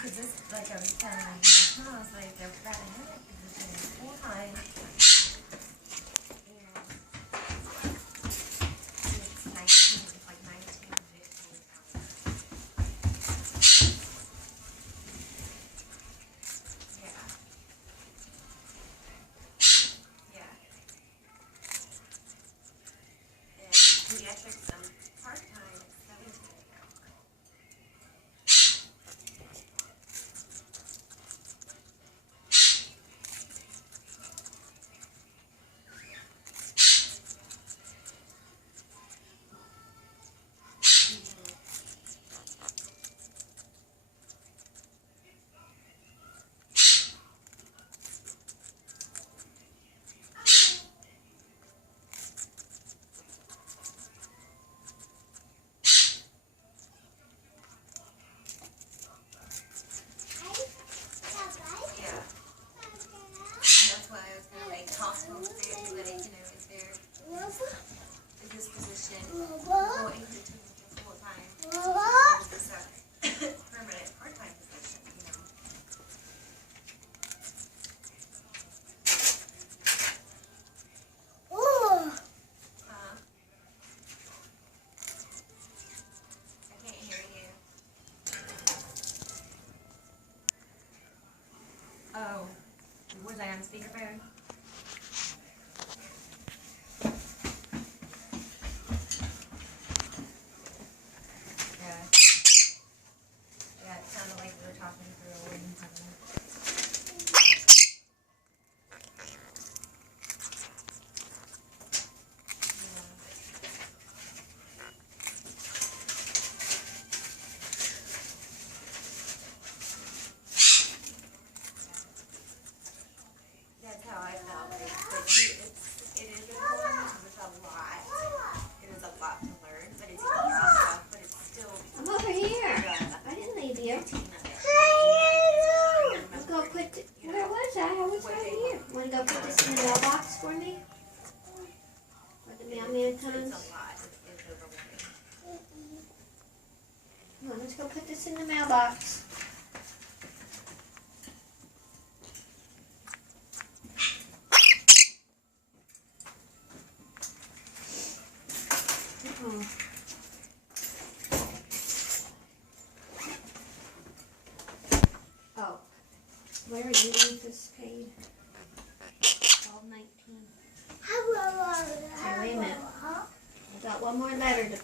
Because this, like I was telling you, I was like, I've got a headache position full time. And it's like 19 to 15 hours. Yeah. Yeah. And pediatrics, part-time, it's 17 an hour. Hospital stay, everybody, is there, in this position, going to full time, this permanent part-time position, I can't hear you. Oh, was I on speakerphone? Talking through a wooden puzzle. That's how I felt. It is important because it's a lot. It is a lot to learn, but it's easy stuff, but it's still... I'm over here. I didn't leave you. Let's go put... Where was I? I was right here. Want to go put this in the mailbox for me? Or the mailman comes? It's a lot. It's overwhelming. Come on, let's go put this in the mailbox. Oh, where do you think this paid? $12.19. Okay, wait a minute. I got one more letter to